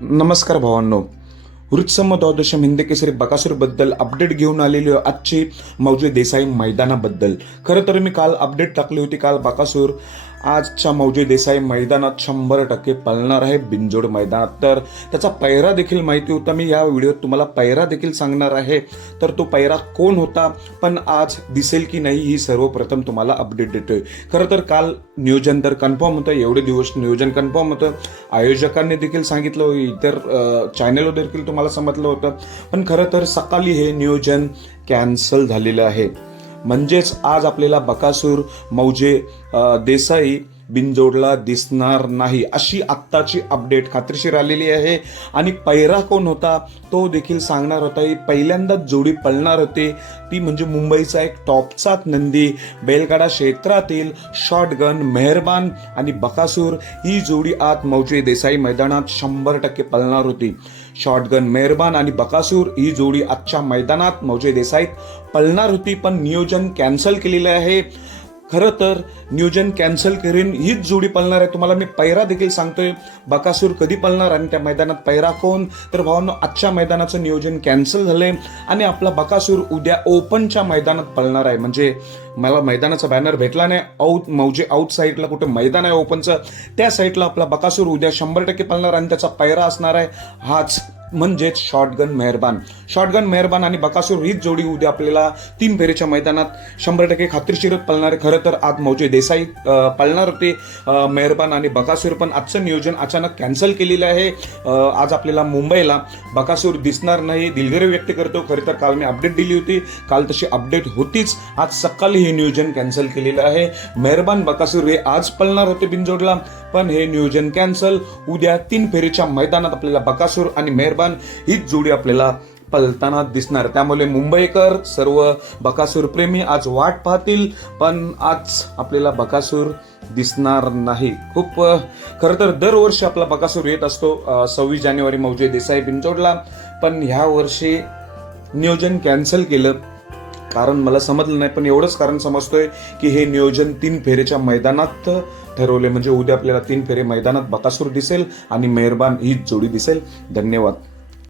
नमस्कार भावांनो. वृत्सम द्वादशम हिंद केसरी बकासूर बद्दल अपडेट घेऊन आलेली आजची मौजे देसाई मैदानाबद्दल. खरं तर मी काल अपडेट टाकली होती. काल बकासूर आजच्या मौजे देसाई मैदानात 100% पळणार आहे, बिंजोड मैदानात. तर त्याचा पैरा देखील माहिती होता. मी या व्हिडिओत तुम्हाला पैरा देखील सांगणार आहे. तर तो पैरा कोण होता, पण आज दिसेल की नाही ही सर्वप्रथम तुम्हाला अपडेट देतोय. खरं तर काल नियोजन तर कन्फर्म होतं, एवढे दिवस नियोजन कन्फर्म होतं. आयोजकांनी देखील सांगितलं, इतर चॅनलवर देखील तुम्हाला समजलं होतं. पण खरं तर सकाळी हे नियोजन कॅन्सल झालेलं आहे. म्हणजेच आज आपल्याला बकासूर मौजे देसाई बिनजोडला दिसणार नाही, अशी आत्ताची अपडेट खात्रीशीर आलेली आहे. आणि पैरा कोण होता तो देखील सांगणार होता. ही पहिल्यांदाच जोडी पळणार होते, ती म्हणजे मुंबईचा एक टॉपचाच नंदी, बैलगाडा क्षेत्रातील शॉटगन मेहरबान आणि बकासूर ही जोडी आज मौजे देसाई मैदानात 100% पळणार होती. शॉटगन मेहरबान आणि बकासूर ही जोडी आजच्या मैदानात मौजे देसाईत पळणार होती, पण नियोजन कॅन्सल केलेलं आहे. खरं तर नियोजन कॅन्सल करून हीच जोडी पळणार आहे. तुम्हाला मी पैरा देखील सांगतोय, बकासूर कधी पळणार आणि त्या मैदानात पैरा कोण. तर भावांनो, आजच्या मैदानाचं नियोजन कॅन्सल झालंय आणि आपला बकासूर उद्या ओपनच्या मैदानात पळणार आहे. म्हणजे मला मैदानाचा बॅनर भेटला नाही. मौजे आउट साईडला कुठे मैदान आहे ओपनचं, त्या साईडला आपला बकासूर उद्या 100% पळणार आणि त्याचा पैरा असणार आहे हाच, म्हणजेच शॉटगन मेहरबान. शॉटगन मेहरबान आणि बकासूर हीच जोडी उद्या आपल्याला 3 फेरीच्या मैदानात 100% खात्रीशीरच पळणार आहे. खरं तर आज मौजे देसाई पळणार होते मेहरबान आणि बकासूर, पण आजचं नियोजन अचानक कॅन्सल केलेलं आहे. आज आपल्याला मुंबईला बकासूर दिसणार नाही, दिलगिरी व्यक्त करतो. खरं तर काल मी अपडेट दिली होती, काल तशी अपडेट होतीच. आज सकाळी हे नियोजन कॅन्सल केलेलं आहे. मेहरबान बकासूर हे आज पळणार होते बिनजोडला, पण हे नियोजन कॅन्सल. उद्या 3 फेरीच्या मैदानात आपल्याला बकासूर आणि मेहरबान हीच जोडी आपल्याला पळताना दिसणार. त्यामुळे मुंबईकर सर्व बकासूर प्रेमी आज वाट पाहतील, पण आज आपल्याला बकासूर दिसणार नाही. खूप खरं तर दरवर्षी आपला बकासूर येत असतो 26 जानेवारी मौजे देसाई बिनजोडला, पण ह्या वर्षी नियोजन कॅन्सल केलं. कारण मला समजलं नाही, पण एवढंच कारण समजतोय की हे नियोजन 3 फेरीच्या मैदानात ठरवले. म्हणजे उद्या आपल्याला 3 फेरे मैदानात बकासूर दिसेल आणि मेहरबान हीच जोडी दिसेल. धन्यवाद.